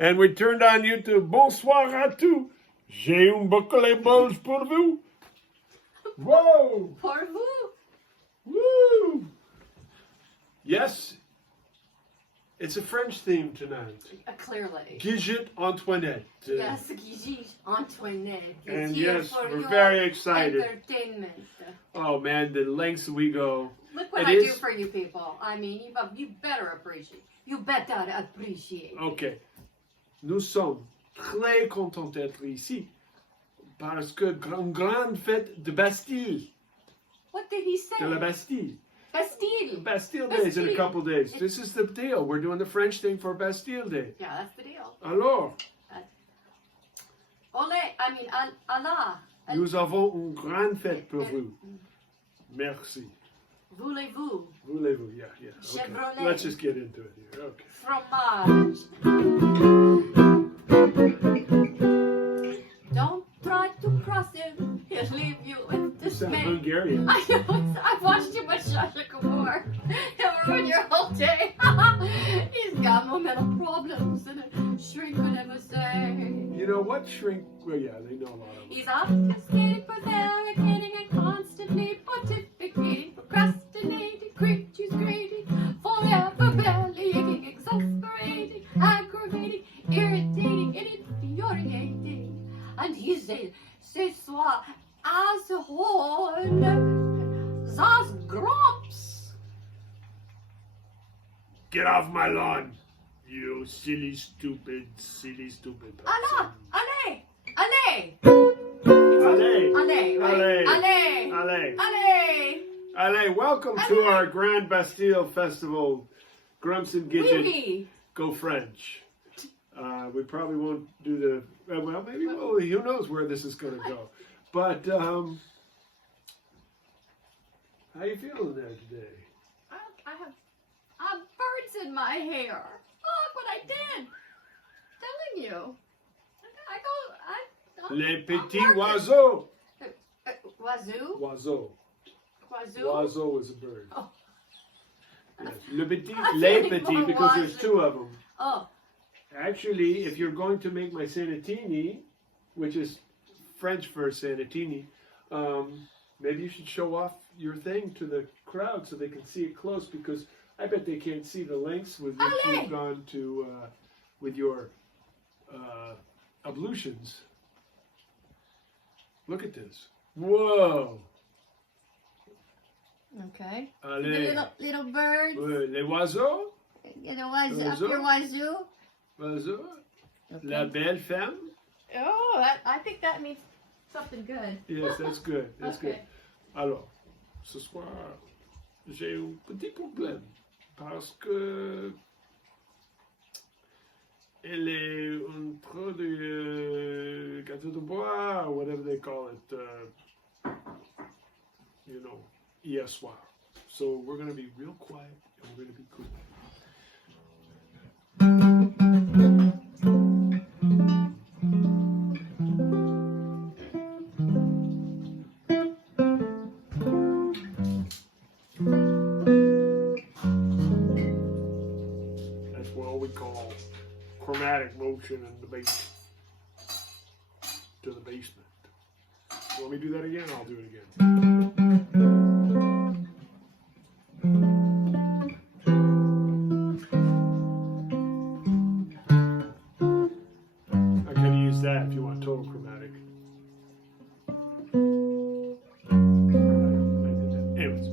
And we turned on YouTube. Bonsoir à tous. J'ai un boucle belge pour vous. Whoa! Pour vous. Woo! Yes, it's a French theme tonight. Clearly. Gidget Antoinette. Yes, Gidget Antoinette. And yes, we're very excited. Entertainment. Oh man, the lengths we go. Look what I do for you people. I mean, you better appreciate. You better appreciate. Okay. Nous sommes très contents d'être ici parce que grande fête de Bastille. What did he say? De la Bastille. Bastille. Bastille Day is in a couple days. This is the deal. We're doing the French thing for Bastille Day. Yeah, that's the deal. Alors, Allah. nous avons une grande fête pour vous. Merci. Voulez-vous? Voulez-vous? Yeah. Okay. Chevrolet. Let's just get into it here. Okay. Fromage. Don't try to cross him. He'll leave you with dismay. Hungarian. I know. I've watched too much Sasha Kamor. He'll ruin your whole day. He's got no mental problems, and a shrink would never say. You know what shrink? Well, yeah, they know a lot of them. He's obfuscating, prevaricating, and constantly pontificating, procrastinating, creatures grating, forever bellyaching, exasperating, aggravating, irritating, and infuriating. And he says, "Ce soir, as a horn, thus Grumps." Get off my lawn, you silly, stupid person. Allez! Allez! Allez! Allez! Right? Allez! Allez! Allez! Allez! Allez! Welcome to our Grand Bastille Festival. Grumps and Gidget Oui. Go French. We probably won't do the... Well, maybe we'll... Who knows where this is going to go. But, how you feeling there today? I have birds in my hair. Look what I did. Telling you. Les petits oiseaux. Wazoo? Oiseau. Wazoo? Oiseau is a bird. Oh. Yes. Le petit, I'm les thinking petits, more because there's wazoo. two of them. Oh. Actually, if you're going to make my sanatini, which is French for sanatini, maybe you should show off your thing to the crowd so they can see it close, because I bet they can't see the lengths with which you've gone to with your ablutions. Look at this. Whoa. Okay. Allez. The little birds. Les oiseaux. You know, up your wazoo. Oiseaux. Okay. La belle femme. Oh, I think that means something good. Yes, that's good. That's Okay. good. Alors, ce soir, j'ai un petit problème parce que elle est en train de gâteau de bois, or whatever they call it, hier soir. So we're going to be real quiet and we're going to be cool. That's what we call chromatic motion in the basement. To the basement. Want me to do that again? I'll do it again. I can use that if you want total chromatic. Anyways.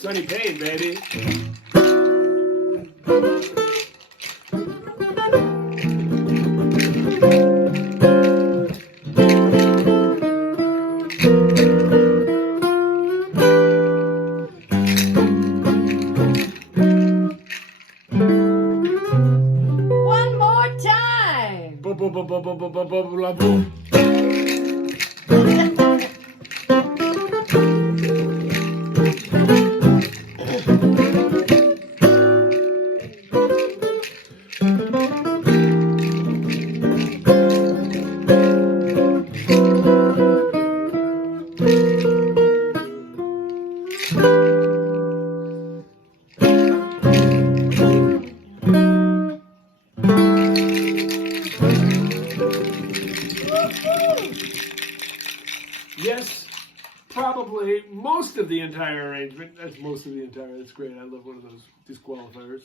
Sunny Payne, baby. One more time. Yes, probably most of the entire arrangement. That's most of the entire. That's great. I love one of those disqualifiers.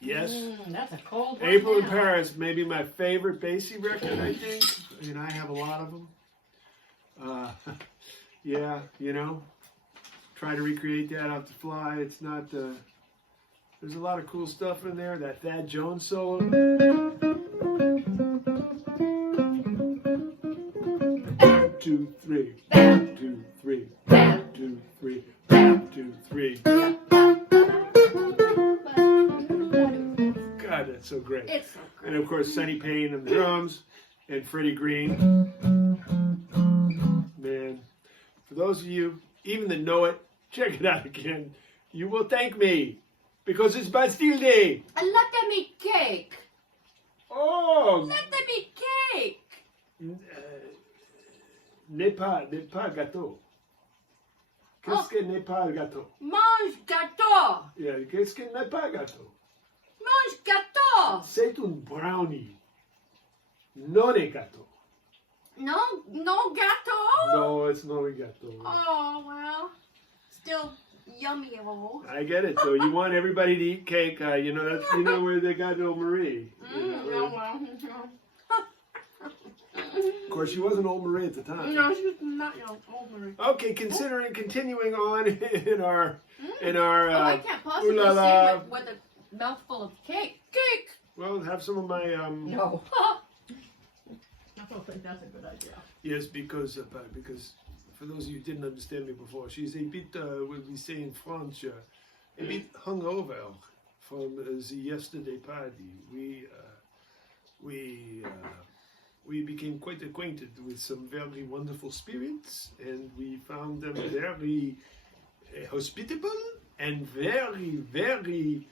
Yes. That's a cold one. April in now. Paris, maybe my favorite Basie record, I think. I mean, I have a lot of them. Yeah, you know, try to recreate that off the fly. It's not, there's a lot of cool stuff in there. That Thad Jones solo. 2, 3, 2, 3, 2, 3, 2, 3. God, that's so great. It's so great. And of course, Sonny Payne on the drums, and Freddie Green. Man, for those of you, even that know it, check it out again. You will thank me, because it's Bastille Day. And let them eat cake. Oh! Let them eat cake. N'est pas gâteau. Qu'est-ce que n'est pas gâteau? Mange gâteau. Yeah, qu'est-ce que n'est pas gâteau? Mange gâteau. C'est un brownie. Non è gâteau. No gâteau. No, it's not a gâteau. Oh well, still yummy though. I get it. So you want everybody to eat cake. You know, that's, you know, where they got old Marie. You know, of course, she wasn't old Marie at the time. No, she was not old Marie. Okay, continuing on in our I can't possibly ooh la la. sing with a mouthful of cake. Cake. Well, have some of my No. I don't think that's a good idea. yes, because for those of you who didn't understand me before, she's a bit what we say in French, a bit hungover from the yesterday party. We became quite acquainted with some very wonderful spirits, and we found them very hospitable and very, very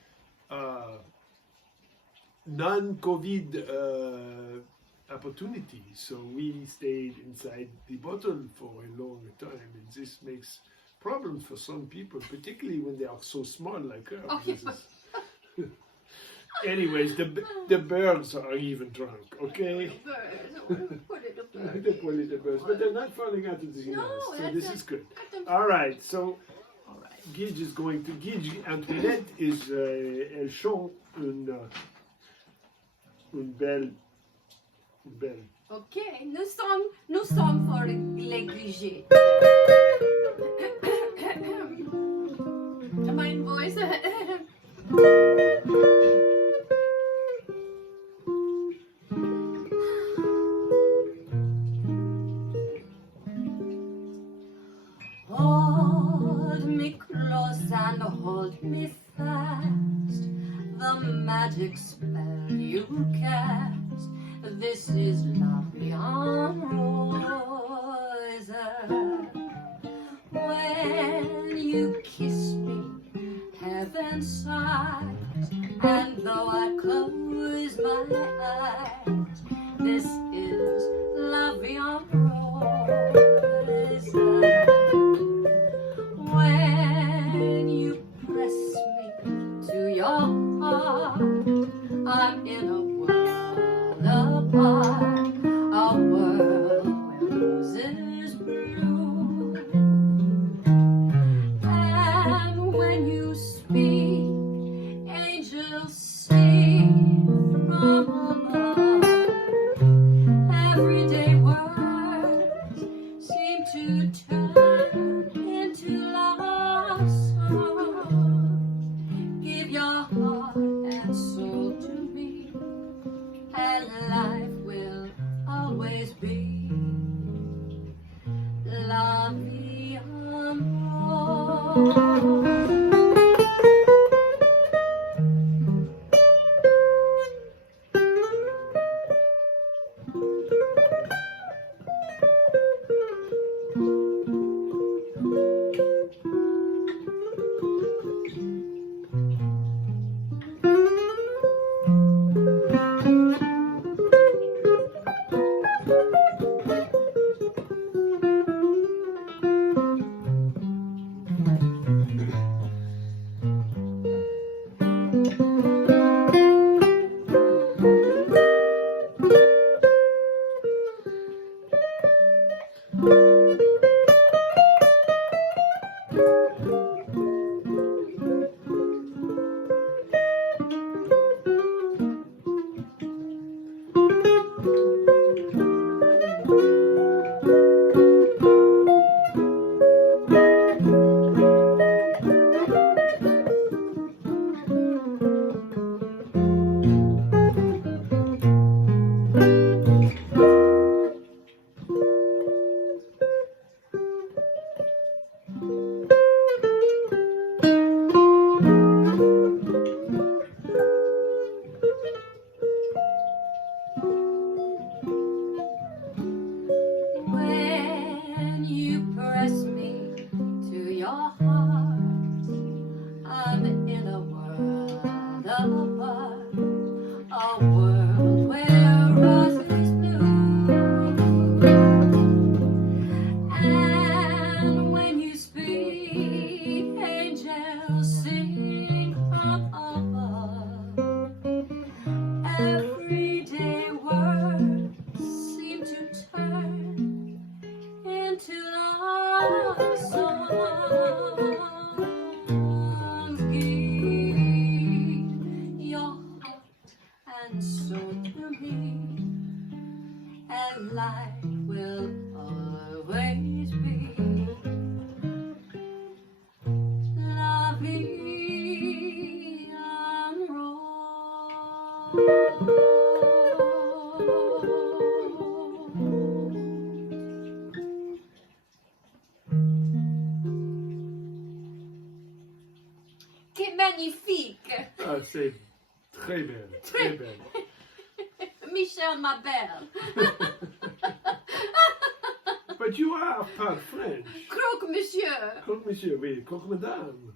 non-COVID opportunity. So we stayed inside the bottle for a long time, and this makes problems for some people, particularly when they are so small like her. Oh, This is- Anyways, the birds are even drunk, okay? Put it up there. The poor little birds, but they're not falling out of the No, nest, so that's this a- is good. cut them- All right, so All right. Gidget Antoinette is, elle chante une belle. Ok, nous sommes pour les Gidget. My voice. Hold me close and hold me fast. The magic spell you cast. This is love beyond roses. When you kiss me, heaven sighs, and though I close my eyes, this is love beyond roses. When you press me to your heart, I'm in a world apart, a world where roses When you press me to your heart, I'm in a world apart, a world where roses bloom. And when you speak, angels sing from above. Everyday words seem to turn into love songs. Give your heart and soul to me, and life will always be la vie en rose. Que magnifique! Ah, c'est très belle, très belle. Michel, ma belle. But you are part French. Croque, monsieur. Croque monsieur, oui, croque madame.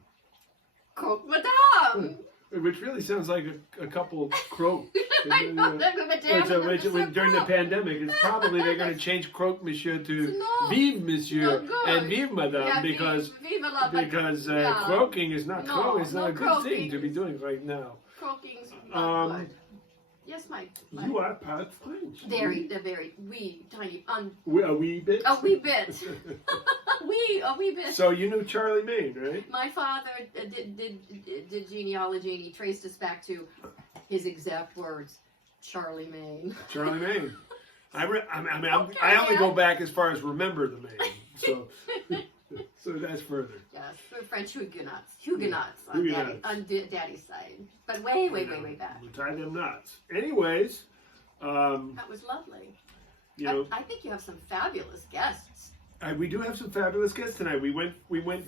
Croque, madame. Which really sounds like a couple croak. I know, Which during the pandemic, it's probably they're going to change croque monsieur to No. vive monsieur No, good. and vive madame Yeah, because vive la, but yeah. croaking is not No, it's not no a good thing croaking. to be doing right now. Croaking's not good. Yes, my You are part French. very wee, tiny, A wee bit. a wee bit. A wee bit. So you knew Charlie Maine, right? My father did genealogy, and he traced us back to his exact words, Charlie Maine. Charlie Maine. I Okay, only yeah. go back as far as remember the Maine. So that's further. Yes, we're French Huguenots Huguenots. on Daddy's side, but way back. We'll tie them knots. Anyways, That was lovely. you know, I think you have some fabulous guests. we do have some fabulous guests tonight. We went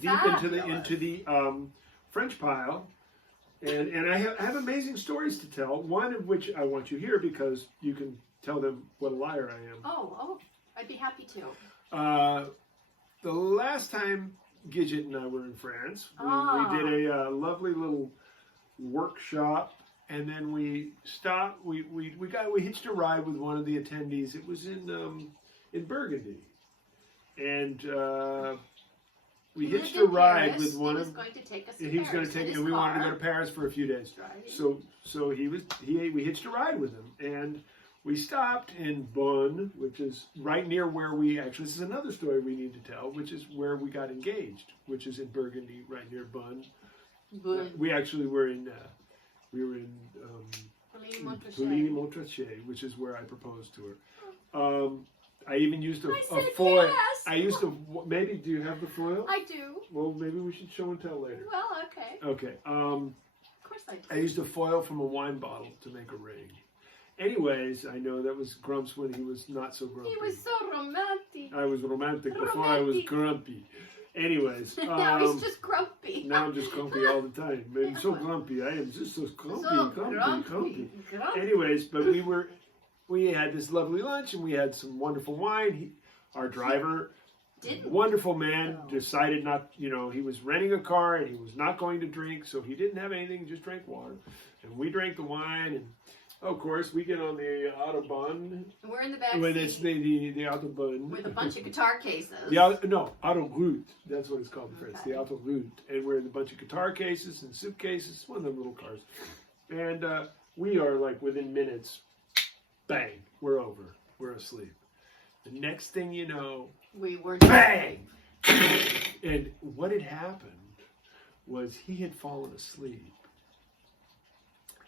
deep into the French pile, and I have amazing stories to tell. One of which I want you here because you can tell them what a liar I am. Oh, I'd be happy to. The last time Gidget and I were in France, we did a lovely little workshop, and then we stopped. We hitched a ride with one of the attendees. It was in Burgundy, and we hitched a ride with one of. He was going to take us to He was going to take, and we wanted to go to Paris for a few days. Right. So we hitched a ride with him, and we stopped in Bonn, which is right near where this is another story we need to tell, which is where we got engaged, which is in Burgundy, right near Bonn. We actually were in Poligny-Montrachet, which is where I proposed to her. I even used a foil. Yes. I used maybe, do you have the foil? I do. Well, maybe we should show and tell later. Well, okay. Okay. Of course I do. I used a foil from a wine bottle to make a ring. Anyways, I know that was Grumps when he was not so grumpy. He was so romantic. I was romantic before I was grumpy. Anyways. Now he's just grumpy. Now I'm just grumpy all the time. I'm so grumpy. I am just so grumpy. Anyways, but we had this lovely lunch and we had some wonderful wine. Our driver, wonderful man, decided not, he was renting a car and he was not going to drink, so he didn't have anything, just drank water. And we drank the wine, and of course we get on the Autobahn. We're in the back When seat it's the Autobahn. with a bunch of guitar cases. Autoroute. That's what it's called in French, the Autoroute. And we're in a bunch of guitar cases and suitcases, one of them little cars. And we are like within minutes, bang, we're over. We're asleep. The next thing you know, We were bang! And what had happened was he had fallen asleep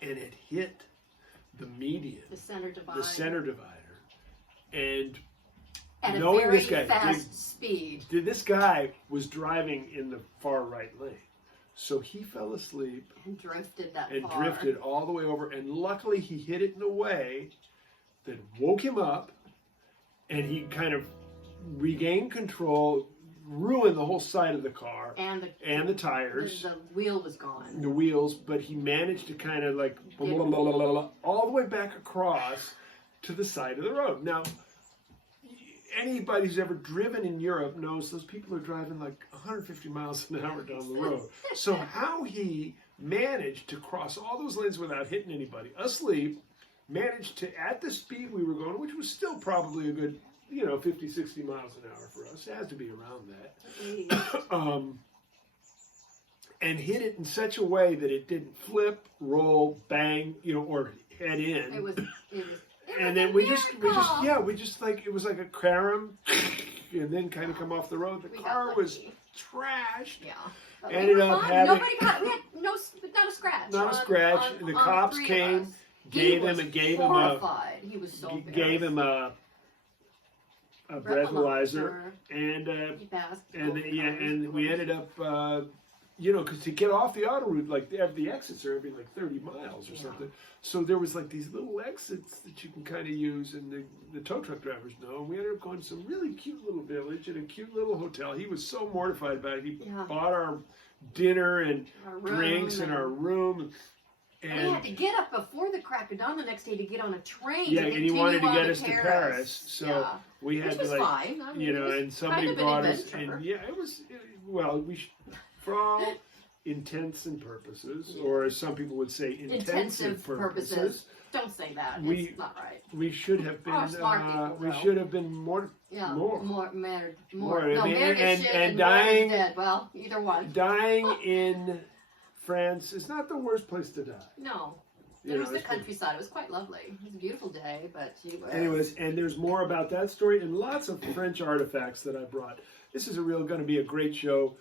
and it hit the median, the center divider. the center divider, and at a knowing very this guy, fast speed. this guy was driving in the far right lane, so he fell asleep And drifted that and far. drifted all the way over, and luckily he hit it in a way that woke him up, and he kind of regained control, ruined the whole side of the car And the tires, the wheel was gone. the wheels, but he managed to kind of like all the way back across to the side of the road. Now, anybody who's ever driven in Europe knows those people are driving like 150 miles an hour down the road. So how he managed to cross all those lanes without hitting anybody, asleep, managed to, at the speed we were going, which was still probably a good, 50, 60 miles an hour for us. It has to be around that. And hit it in such a way that it didn't flip, roll, bang, or head in. It was And then we just like, it was like a carom, and then kind of come off the road. The car was trashed. Yeah. Ended up having Nobody got, we had not a scratch. not a scratch. The cops came, gave him horrified. He was so gave him a breathalyzer, and he passed. and we ended up because to get off the autoroute, like the exits are every like 30 miles or something. So there was like these little exits that you can kind of use, and the tow truck drivers know. And we ended up going to some really cute little village and a cute little hotel. He was so mortified about it. He bought our dinner and drinks and our room. And we had to get up before the crack of dawn the next day to get on a train. Yeah, to and he wanted to get us to Paris. Paris, so we had Which was to fine. I mean, and somebody kind of brought an us, adventure. and it was for all intents and purposes, or as some people would say, intensive purposes. Don't say that. We- It's not right. We should have been. Smart people, we though. should have been more. Married. More. No, I mean, married and- shit and married dying- dead. Well, either one. Dying in France is not the worst place to die. No. You There know, was the it's- countryside. It was quite lovely. It was a beautiful day, but Anyways, and there's more about that story and lots of French artifacts that I brought. This is going to be a great show,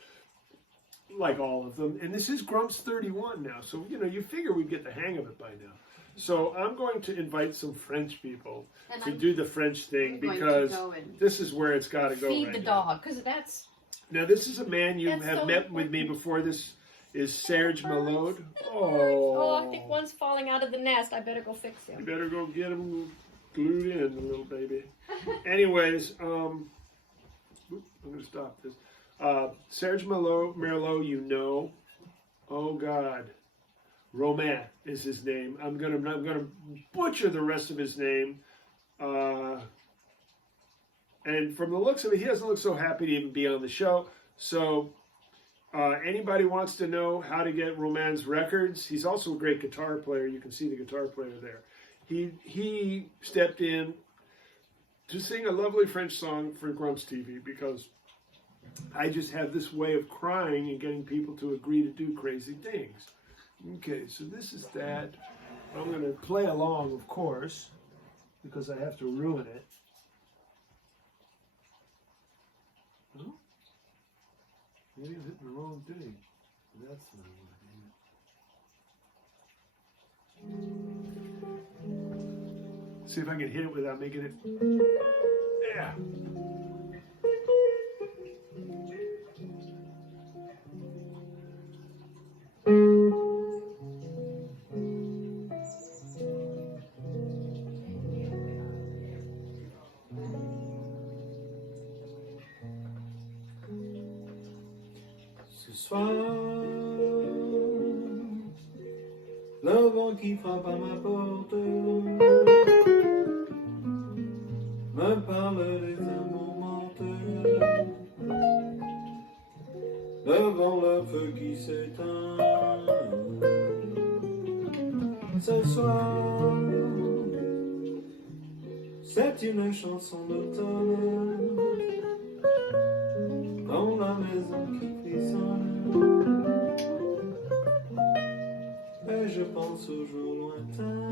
like all of them. And this is Grumps 31 now, so you figure we'd get the hang of it by now. So I'm going to invite some French people to do the French thing, because this is where it's got to go. Feed right the now. dog, because that's. Now this is a man you That's have so met with me before. This is Serge Merlaud. Oh, I think one's falling out of the nest. I better go fix You him. better go get him glued in, little baby. Anyways, I'm going to stop this. Serge Merlaud, oh God, Romain is his name. I'm gonna butcher the rest of his name. And from the looks of it, he doesn't look so happy to even be on the show. So anybody wants to know how to get Romain's records, he's also a great guitar player. You can see the guitar player there. He stepped in to sing a lovely French song for Grumps TV, because I just have this way of crying and getting people to agree to do crazy things. Okay, so this is that. I'm going to play along, of course, because I have to ruin it. Oh, maybe I'm hitting the wrong thing. That's not what. See if I can hit it without making it. Yeah. Ce soir, le vent qui frappe à ma porte me parle des amours menteurs devant le feu qui s'éteint. Ce soir, c'est une chanson d'automne dans la maison qui frissonne, et je pense aux jours lointains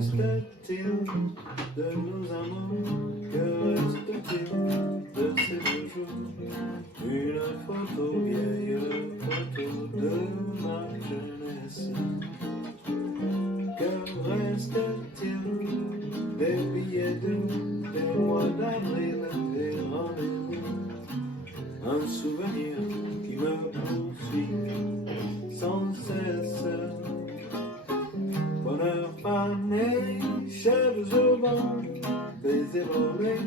reste-t-il de nos amours? Que reste-t-il de ces beaux jours? Une photo vieille, photo de ma jeunesse. Que reste-t-il des billets doux, des mois d'avril, des rendez-vous? Un souvenir qui me poursuit sans cesse. Bonheur fané, cheveux au vent, baisers volés,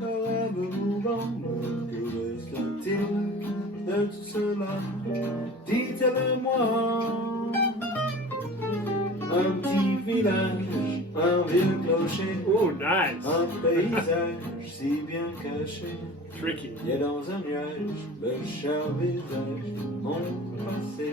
rêve mouvant. Que reste-t-il de tout cela? Dites-le-moi. Un petit village, un vieux clocher, Oh, nice. un paysage si bien caché. Tricky. Et dans un nuage, le cher visage, mon passé.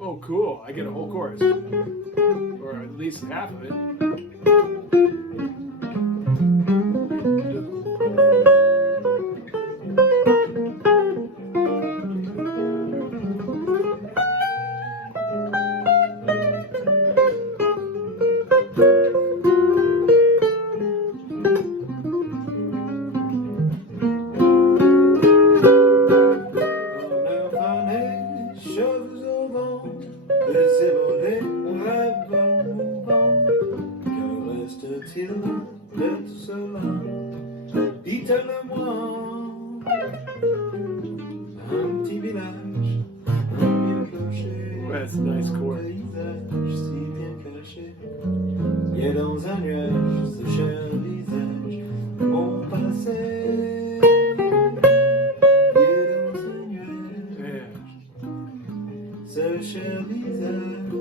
Oh, cool. I get a whole chorus. Or at least half of it. Bonheur fané, cheveux au vent, baisers volés, rêve mouvant. Que reste-t-il de tout cela? Dites-le-moi. Un petit village, un vieux clocher, That's a nice un chord. paysage si bien caché. Et dans un nuage, ce cher visage, mon passé. Ce cher visage,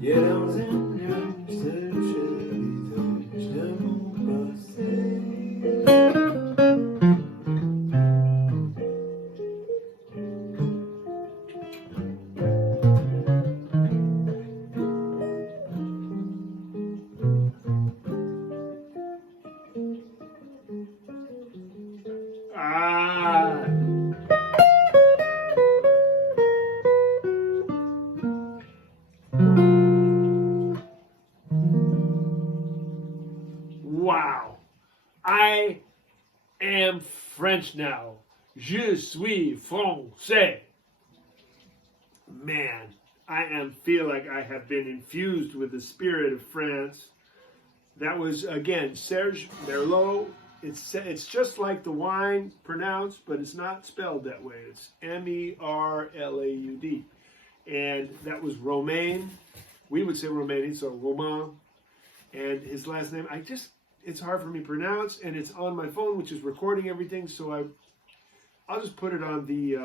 il est dans un nuage, ce cher visage de mon passé. Ah! Wow. I am French now. Je suis français. Man, feel like I have been infused with the spirit of France. That was, again, Serge Merlaud. It's just like the wine pronounced, but it's not spelled that way. It's Merlaud. And that was Romain. We would say Romain, so Romain. And his last name, it's hard for me to pronounce, and it's on my phone, which is recording everything, so I'll just put it on the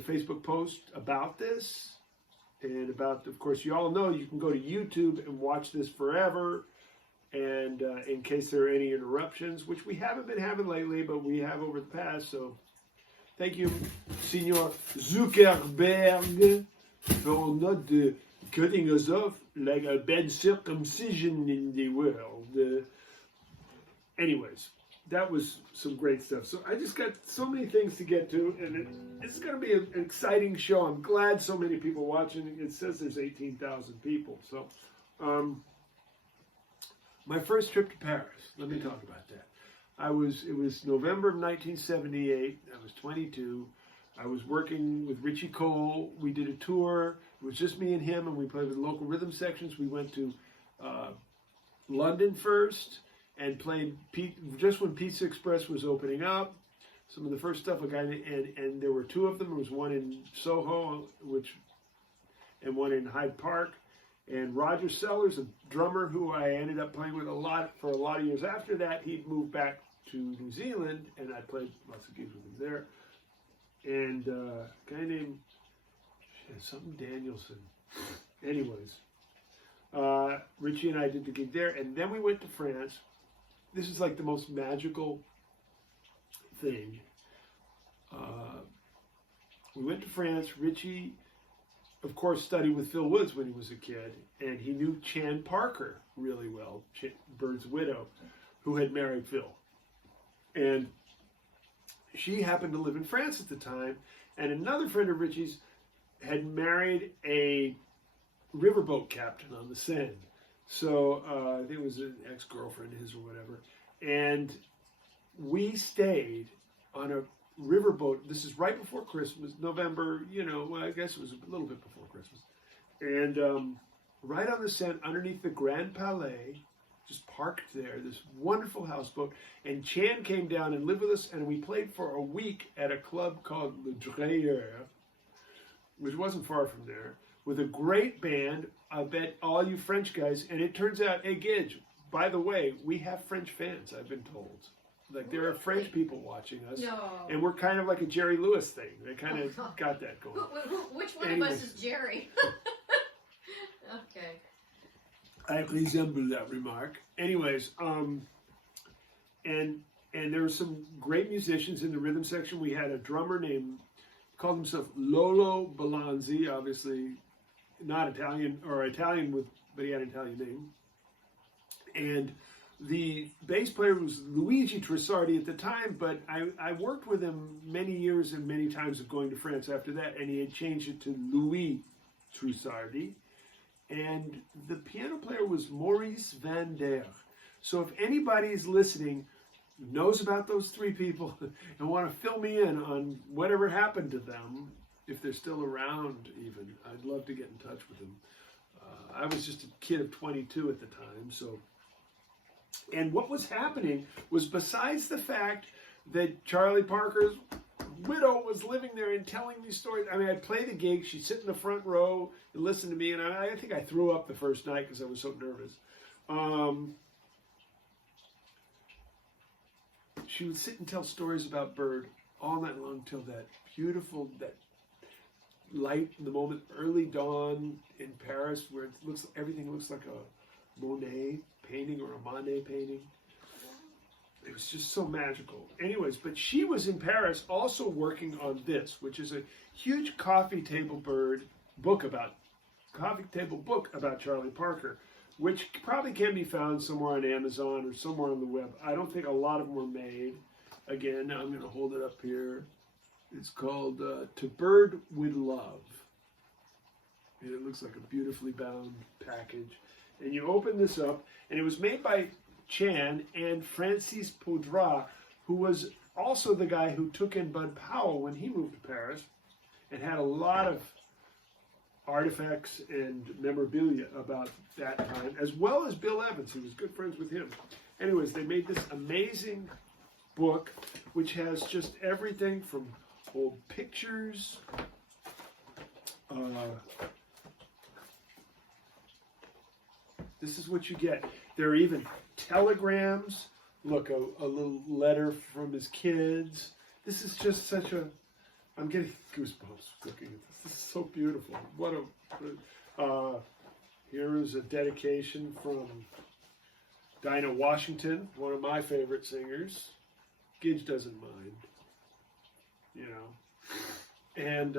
Facebook post about this. And about, of course, you all know you can go to YouTube and watch this forever. And in case there are any interruptions, which we haven't been having lately, but we have over the past. So thank you, Signor Zuckerberg, for not cutting us off like a bad circumcision in the world. Anyways, that was some great stuff. So I just got so many things to get to, and it's going to be an exciting show. I'm glad so many people watching. It says there's 18,000 people. So my first trip to Paris, let me talk about that. It was November of 1978. I was 22. I was working with Richie Cole. We did a tour. It was just me and him, and we played with local rhythm sections. We went to London first and played just when Pizza Express was opening up. Some of the first stuff, and there were two of them. There was one in Soho, and one in Hyde Park. And Roger Sellers, a drummer who I ended up playing with for a lot of years after that, he'd moved back to New Zealand, and I played lots of gigs with him there. And a guy named something Danielson. Anyways, Richie and I did the gig there, and then we went to France. This is like the most magical thing. We went to France. Richie, of course, studied with Phil Woods when he was a kid, and he knew Chan Parker really well, Bird's widow, who had married Phil. And she happened to live in France at the time, and another friend of Richie's had married a riverboat captain on the Seine. So I think it was an ex-girlfriend of his or whatever. And we stayed on a riverboat. This is right before Christmas, November, I guess it was a little bit before Christmas. And right on the Seine, underneath the Grand Palais, just parked there, this wonderful houseboat. And Chan came down and lived with us, and we played for a week at a club called Le Dreyeur, which wasn't far from there, with a great band. I bet all you French guys, and it turns out, hey, Gidge, by the way, we have French fans, I've been told. Like, there are French people watching us. No. And we're kind of like a Jerry Lewis thing. They kind of got that going. Which one of us is Jerry? Okay. I resemble that remark. Anyways, and there were some great musicians in the rhythm section. We had a drummer called himself Lolo Balanzi, obviously not Italian, or Italian but he had an Italian name. And the bass player was Luigi Trissardi at the time, but I worked with him many years and many times of going to France after that, and he had changed it to Louis Trissardi. And the piano player was Maurice Van Der. So if anybody's listening, knows about those three people, and want to fill me in on whatever happened to them, if they're still around even, I'd love to get in touch with them. I was just a kid of 22 at the time, so... And what was happening was, besides the fact that Charlie Parker's widow was living there and telling these stories, I mean, I'd play the gig, she'd sit in the front row and listen to me, and I think I threw up the first night because I was so nervous. She would sit and tell stories about Bird all night long till that beautiful, that light in the moment, early dawn in Paris, where everything looks like a Monet painting or a Monet painting. It was just so magical. Anyways, but she was in Paris also working on this, which is a huge coffee table book about Charlie Parker, which probably can be found somewhere on Amazon or somewhere on the web. I don't think a lot of them were made. Again, I'm going to hold it up here. It's called To Bird with Love. And it looks like a beautifully bound package. And you open this up, and it was made by Chan and Francis Poudra, who was also the guy who took in Bud Powell when he moved to Paris, and had a lot of artifacts and memorabilia about that time, as well as Bill Evans, who was good friends with him. Anyways, they made this amazing book, which has just everything from old pictures, this is what you get. There are even telegrams. Look, a little letter from his kids. This is just such a... I'm getting goosebumps looking at this. This is so beautiful. What a... here is a dedication from Dinah Washington, one of my favorite singers. Gidge doesn't mind, you know. And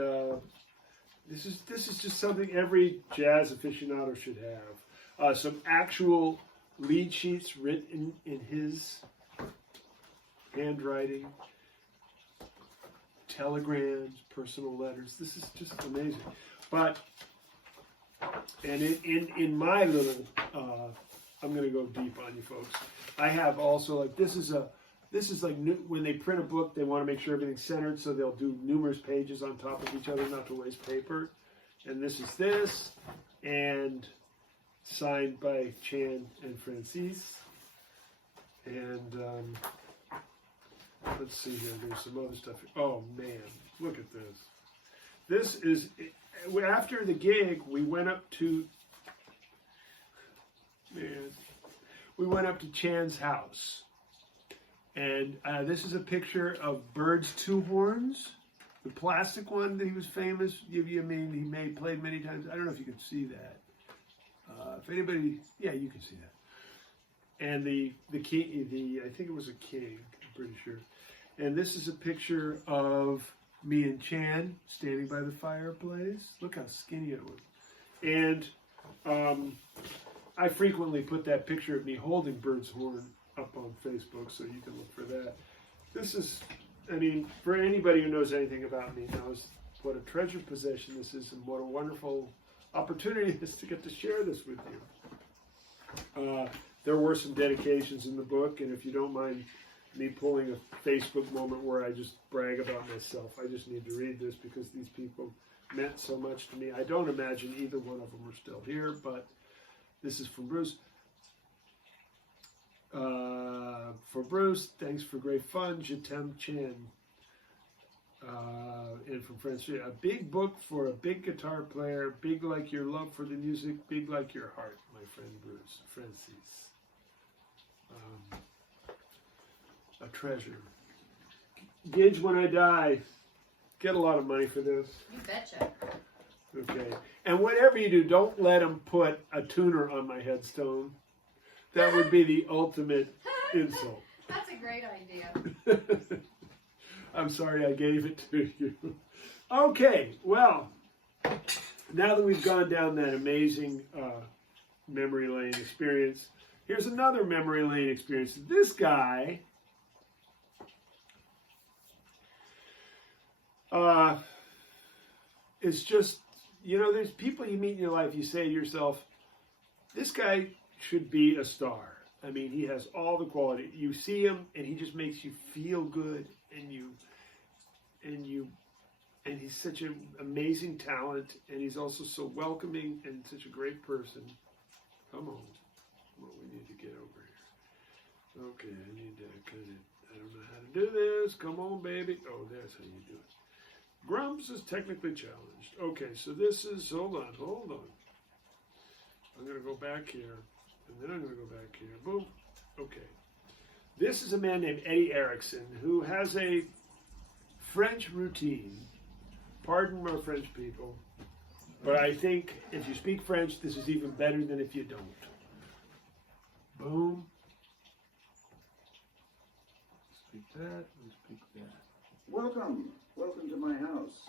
this is just something every jazz aficionado should have. Some actual lead sheets written in his handwriting, telegrams, personal letters. This is just amazing. But, and in my little, I'm going to go deep on you folks. I have also, like, this is This is like when they print a book, they want to make sure everything's centered, so they'll do numerous pages on top of each other, not to waste paper. And this is this, and signed by Chan and Francis. And let's see here, there's some other stuff. Oh man, look at this. This is, after the gig, we went up to Chan's house. And this is a picture of Bird's Two Horns, the plastic one that he was famous. He played many times. I don't know if you can see that. If anybody, yeah, you can see that. And the king, I think it was a king, I'm pretty sure. And this is a picture of me and Chan standing by the fireplace. Look how skinny it was. And I frequently put that picture of me holding Bird's horn up on Facebook, so you can look for that. This is, I mean, for anybody who knows anything about me knows what a treasured possession this is and what a wonderful opportunity it is to get to share this with you. There were some dedications in the book, and if you don't mind me pulling a Facebook moment where I just brag about myself, I just need to read this because these people meant so much to me. I don't imagine either one of them are still here, but this is from Bruce. For Bruce, thanks for great fun, Je t'aime, Chan. And from Francis, a big book for a big guitar player, big like your love for the music, big like your heart, my friend Bruce. Francis. A treasure. Gidge, when I die, get a lot of money for this. You betcha. Okay. And whatever you do, don't let them put a tuner on my headstone. That would be the ultimate insult. That's a great idea. I'm sorry I gave it to you. Okay, well, now that we've gone down that amazing memory lane experience, here's another memory lane experience. This guy is just, you know, there's people you meet in your life, you say to yourself, this guy should be a star. I mean, he has all the quality. You see him, and he just makes you feel good, and he's such an amazing talent, and he's also so welcoming and such a great person. Come on, we need to get over here. Okay, I need to I don't know how to do this. Come on, baby. Oh, that's how you do it. Grumps is technically challenged. Okay, so this is, hold on. I'm going to go back here. And then I'm going to go back here. Boom. Okay. This is a man named Eddie Erickson who has a French routine. Pardon my French people. But I think if you speak French, this is even better than if you don't. Boom. Speak that and speak that. Welcome to my house.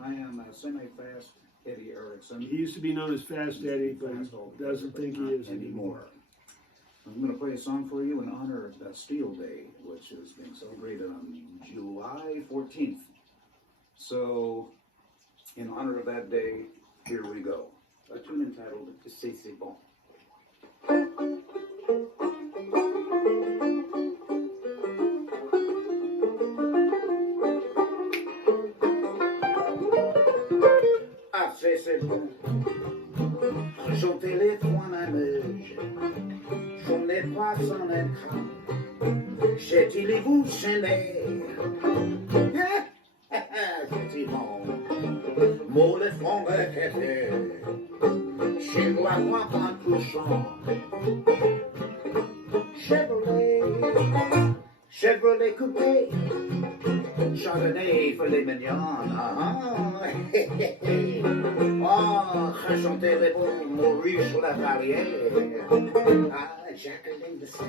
I am a semi-fast Eddie Erickson. He used to be known as Fast Eddie, but he doesn't think he is anymore. I'm going to play a song for you in honor of Bastille Day, which is being celebrated on July 14th. So, in honor of that day, here we go. A tune entitled C'est bon. C'est bon, j'ôtais les poings ma meuge, j'en ai pas sans écran, j'ai-il-vous chaîné, c'est bon, mon le front requêté, chez moi en couchant, Chevrolet coupé, Chardonnay pour les mignons, oh, chanter les bons, mourir sur la barrière, Jacqueline Bessette.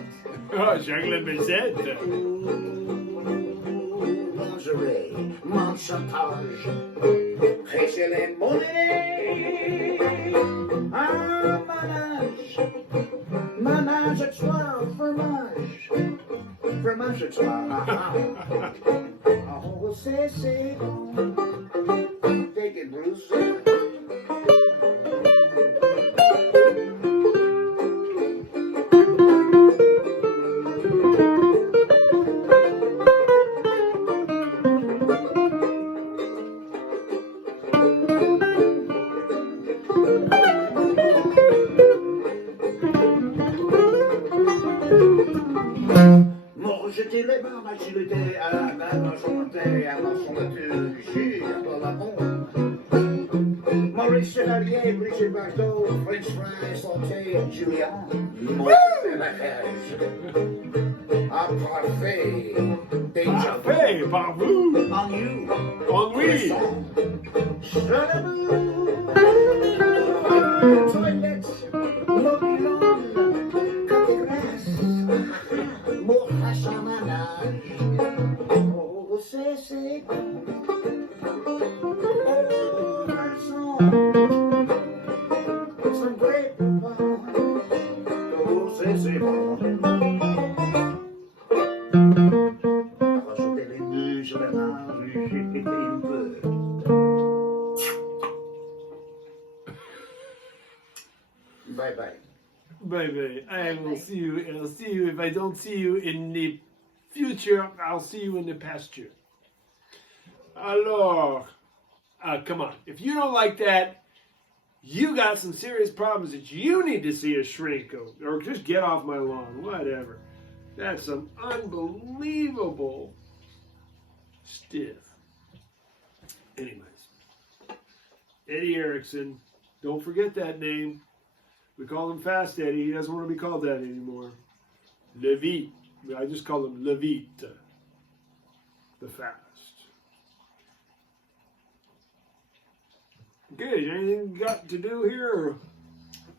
Oh, Jacqueline Bessette. Lingerie, mon chantage, prêcher les monnaies, manage à trois, fromage à trois, oh, c'est bon, take it, Bruce. jeter les mains, m'agiliter à la même journée, à la solitude, jure de l'amour. Maurice Chevalier, Brigitte Bardot, French fries, sauté, Julia, mon bagage. À parfait, déjà Parfait, par vous. en you, Ennui. Toilette, mobilon, côté glace, pour machin manage. Oh, c'est bon. Oh, garçon, ça me plaît pas. Oh, c'est bon. Rajouter les nœuds sur la marge, un peu. Bye bye. Bye bye. I will Bye-bye. see you. I'll see you. If I don't see you in the future, I'll see you in the pasture. Alors, come on. If you don't like that, you got some serious problems that you need to see a shrink or just get off my lawn. Whatever. That's some unbelievable stiff. Anyways, Eddie Erickson. Don't forget that name. We call him Fast Eddie. He doesn't want to be called that anymore. Levite. I just call him Levite. The Fast. Good. Anything you got to do here? Or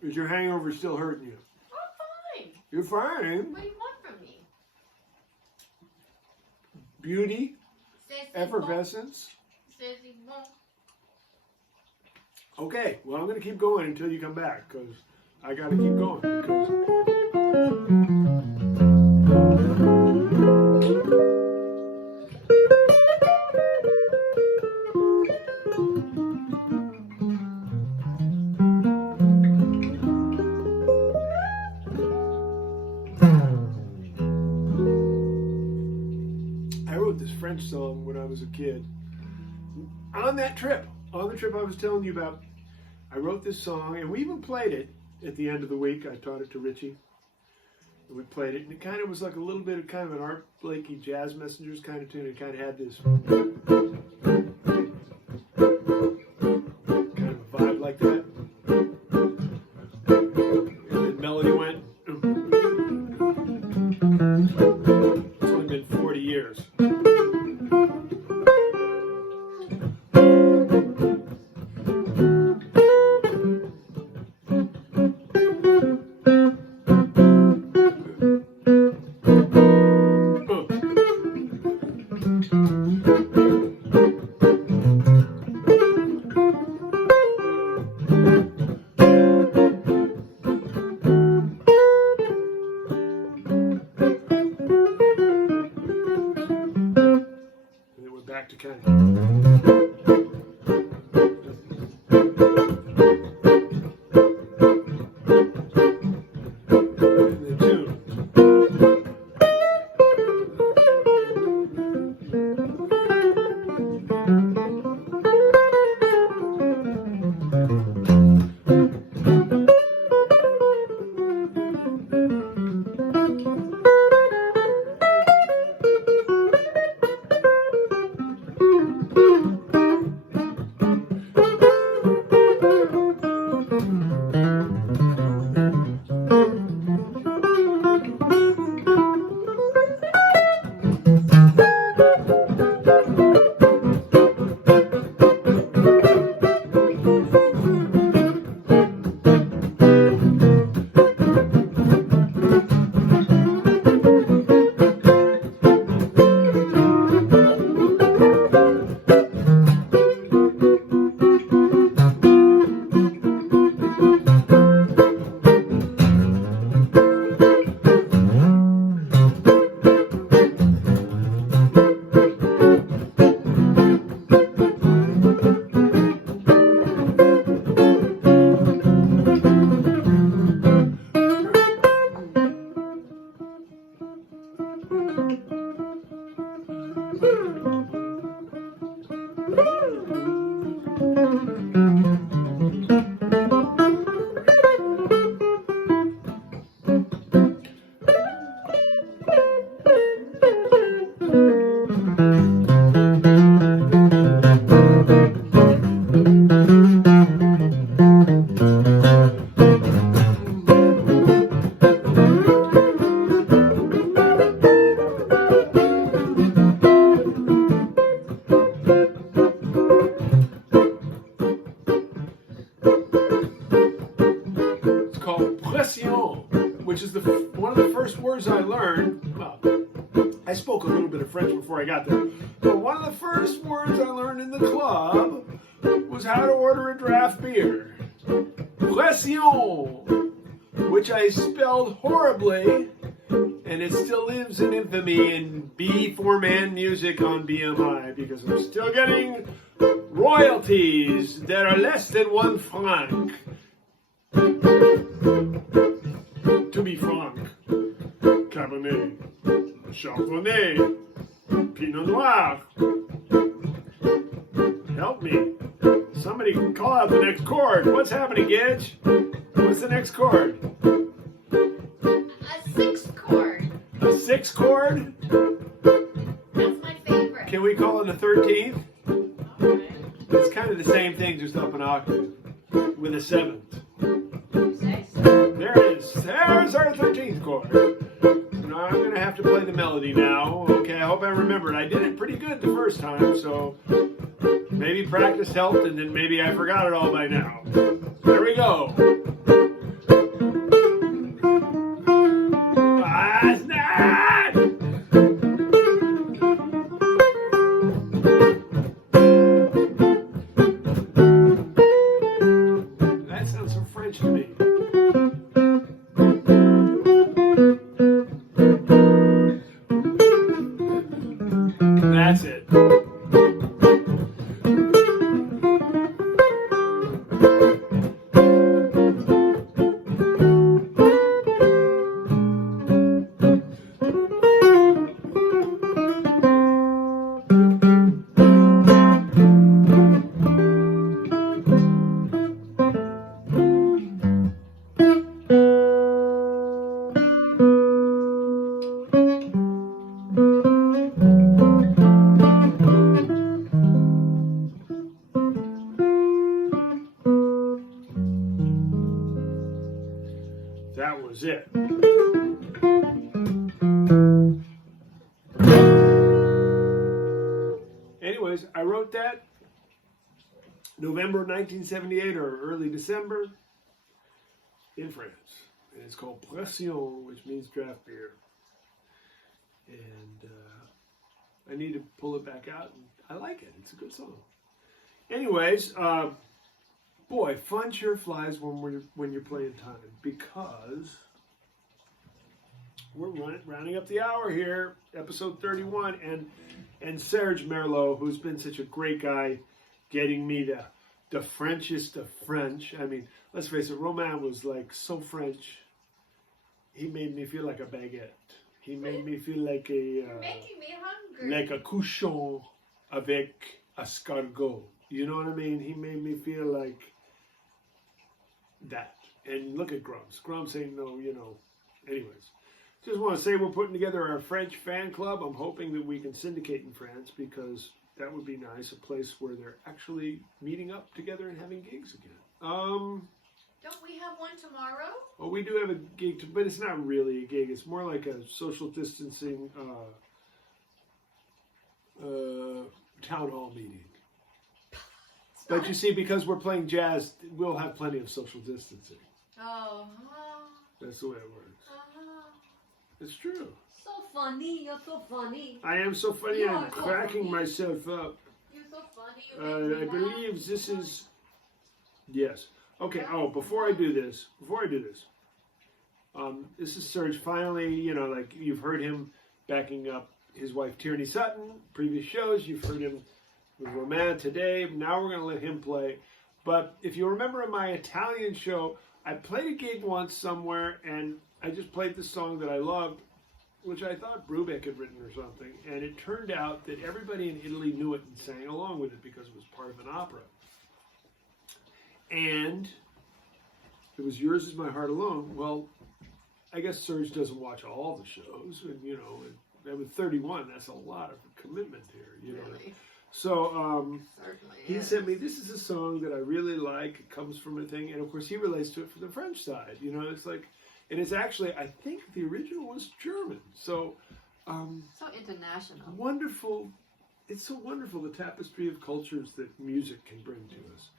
is your hangover still hurting you? I'm fine. You're fine. What do you want from me? Beauty. C'est Effervescence. bon. C'est bon. Okay. Well, I'm going to keep going until you come back because I got to keep going. Because I wrote this French song when I was a kid. On the trip I was telling you about, I wrote this song, and we even played it at the end of the week. I taught it to Richie, and we played it, and it kind of was like a little bit of kind of an Art Blakey Jazz Messengers kind of tune. It kind of had this kind of a vibe like that, and the melody went. It's only been 40 years. Back to kind of. And the tune. It's called pression, which is one of the first words I learned. Well, I spoke a little bit of French before I got there, but one of the first words I learned in the club was how to order a draft beer. Pression, which I spelled horribly, and it still lives in infamy in B4Man music on BMI because I'm still getting royalties that are less than £1 to be franc. Cabernet, Chardonnay, Pinot Noir. Help me. Somebody call out the next chord. What's happening, Gidge? What's the next chord? A 6th chord. A 6th chord? That's my favorite. Can we call it a 13th? Alright. It's kind of the same thing, just up an octave with a 7th. You say so. There it is. There's our 13th chord. Now I'm going to have to play the melody now. Okay, I hope I remember it. I did it pretty good the first time, so maybe practice helped, and then maybe I forgot it all by now. There we go. That sounds so French to me. That's it. That was it. Anyways, I wrote that November 1978 or early December in France. And it's called Pression, which means draft beer. And I need to pull it back out. And I like it. It's a good song. Anyways, boy, fun sure flies when you're playing time, because we're rounding up the hour here, episode 31, and Serge Merlaud, who's been such a great guy, getting me the Frenchest of French. I mean, let's face it, Romain was like so French. He made me feel like a baguette. He made me feel like You're making me hungry. like a couchon avec escargot. You know what I mean? He made me feel like that. And look at Grumps. Grumps ain't no, Anyways, just want to say we're putting together our French fan club. I'm hoping that we can syndicate in France, because that would be nice. A place where they're actually meeting up together and having gigs again. Don't we have one tomorrow? Well, we do have a gig, but it's not really a gig. It's more like a social distancing town hall meeting. But you see, because we're playing jazz, we'll have plenty of social distancing. Oh. That's the way it works. It's true. So funny. You're so funny. I am so funny. You I'm are so cracking funny. myself up. You're so funny. You make I me laugh. believe this is... Yes. Okay. Oh, before I do this, this is Serge. Finally, like you've heard him backing up his wife Tierney Sutton. Previous shows, you've heard him with Romain today. Now we're going to let him play. But if you remember in my Italian show, I played a gig once somewhere, and I just played this song that I loved, which I thought Brubeck had written or something. And it turned out that everybody in Italy knew it and sang along with it because it was part of an opera. And it was Yours Is My Heart Alone. Well, I guess Serge doesn't watch all the shows, and And with 31, that's a lot of commitment here, you know. Really, So certainly. he is. sent me, this is a song that I really like. It comes from a thing. And of course, he relates to it from the French side. You know, it's like, and it's actually, I think the original was German. So, So international. wonderful. It's so wonderful, the tapestry of cultures that music can bring to us.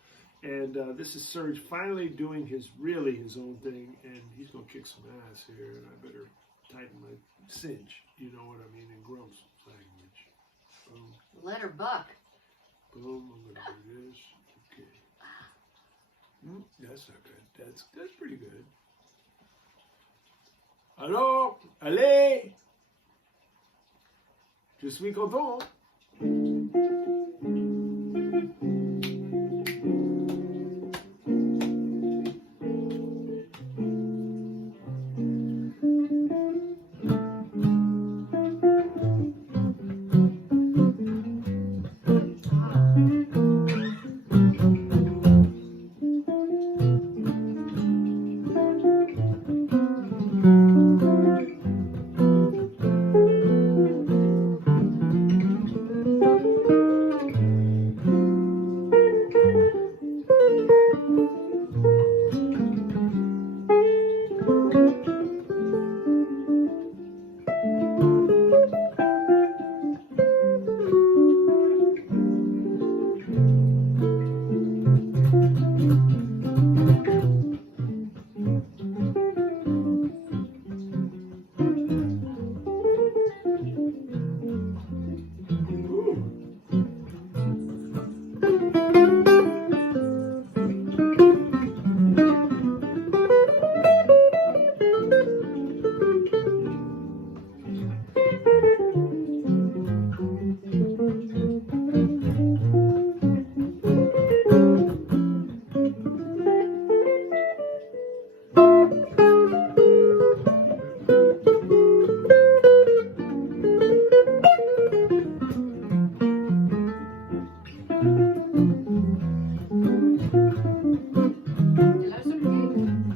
And this is Serge finally doing his own thing. And he's going to kick some ass here. And I better tighten my cinch. You know what I mean in Grumps language. Boom. Let her buck. Boom, I'm gonna do this. Okay. That's not good. That's pretty good. Alors, allez! Je suis content.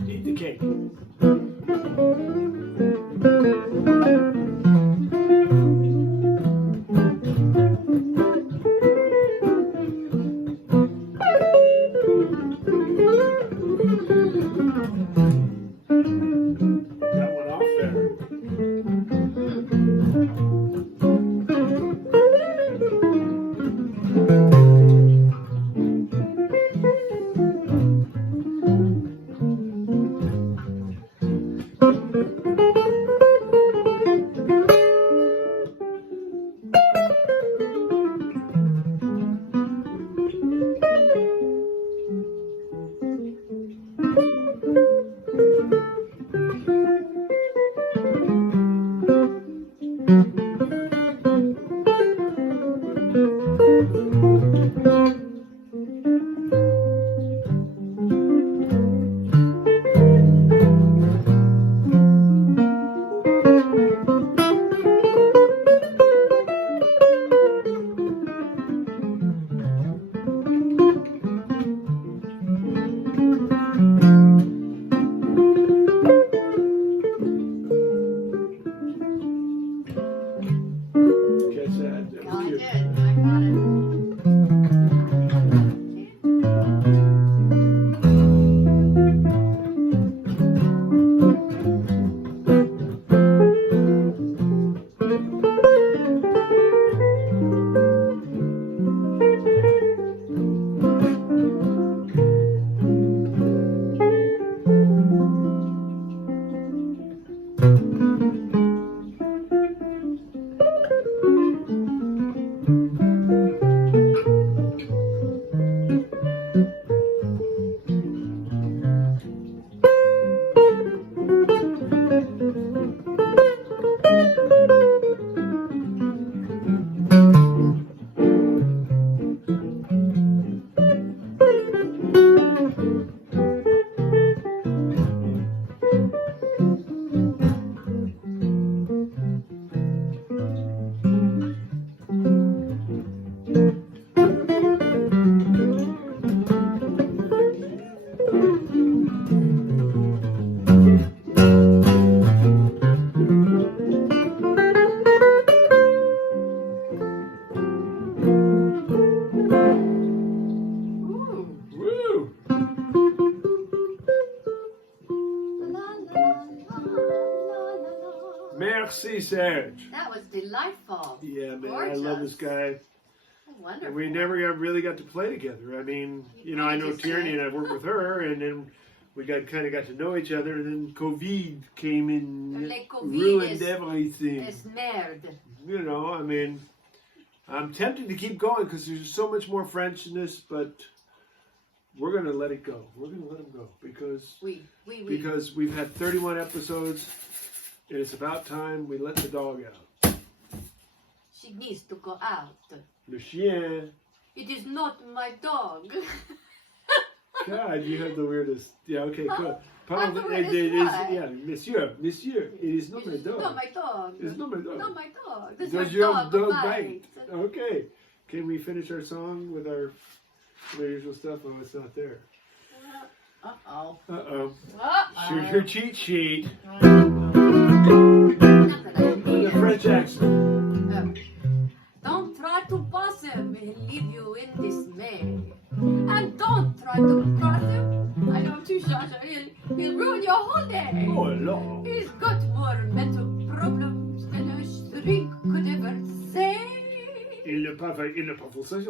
Eat the cake. That went off there. Catch that? That was I cute. did. I got it. Yeah, man, I love this guy. Wonderful. And we never really got to play together. I mean, you know, I know Tierney and I worked with her, and then we kind of got to know each other, and then COVID came in, ruined everything. Es merde. You know, I mean, I'm tempted to keep going because there's so much more French in this, but we're going to let it go. We're going to let him go because we've had 31 episodes, and it's about time we let the dog out. She needs to go out. Le chien. It is not my dog. God, you have the weirdest. Yeah, okay, cool. I'm the weirdest one. Yeah, monsieur, it is not my dog. Not my dog. It's not my dog. Not my dog. This Does is your dog dog bite. bite? Okay. Can we finish our song with our usual stuff? Oh, it's not there. Uh-oh. Uh-oh. Uh-oh. Here's your cheat sheet. Not that I With need a it. French accent. Don't try to boss him. He'll leave you in dismay. And don't try to cross him. I know too, Sasha. He'll ruin your whole day. Oh, no. He's got more mental problems than a shrink could ever say. Il n'a pas fait ça. Je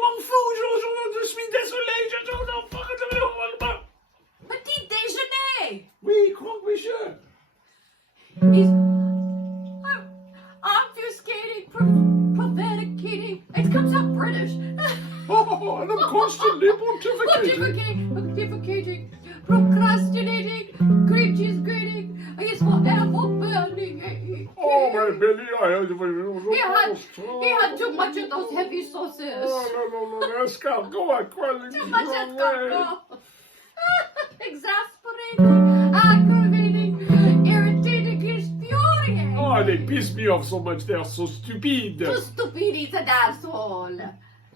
m'en fous. Je suis désolé. Petit déjeuner. Oui, croque, monsieur. He's obfuscating, prevaricating. It comes out British. Oh, and I'm constantly pontificating. Pontificating, procrastinating, cream cheese grating. He's forever burning. Oh, my belly, He had too much of those heavy sauces. No, escargot, Too much escargot. Exasperating, aggravating, irritating, infuriating. Oh, they piss me off so much. They're so stupid. Too stupid, he's an asshole.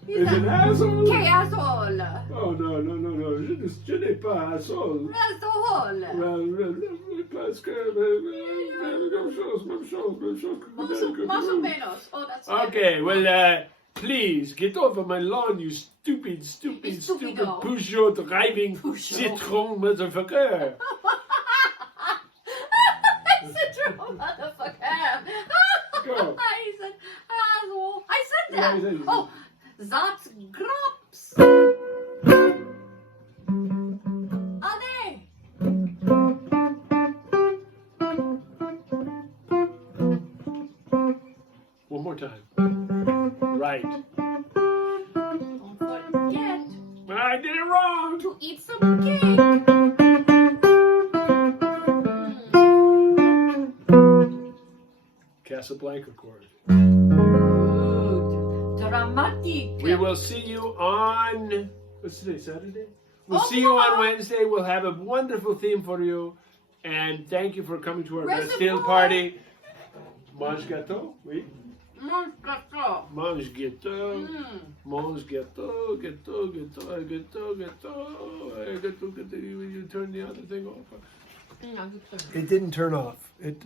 He's Is an asshole? K-asshole. Oh, no. Je n'ai pas asshole. Asshole. Parce que même chose. Más o menos. Oh, that's Okay, well, please get over my lawn, you stupid Stupido. Peugeot driving Peugeot. citron motherfucker. Citron motherfucker. Go. He's an asshole. I said Yeah, that. you said it. Oh, that's Grumps. Allez. One more time. Right. Don't forget I did it wrong. to eat some cake. Casablanca chord. Good. Dramatic. We will see you on, what's today, Saturday? We'll Oh, see you on wow. Wednesday. We'll have a wonderful theme for you. And thank you for coming to our Bastille Reservoir. party. Mange gâteau? Oui. Mon gâteau. Mange gâteau. Mm. Mange gâteau. You turn the other thing off. It didn't turn off. It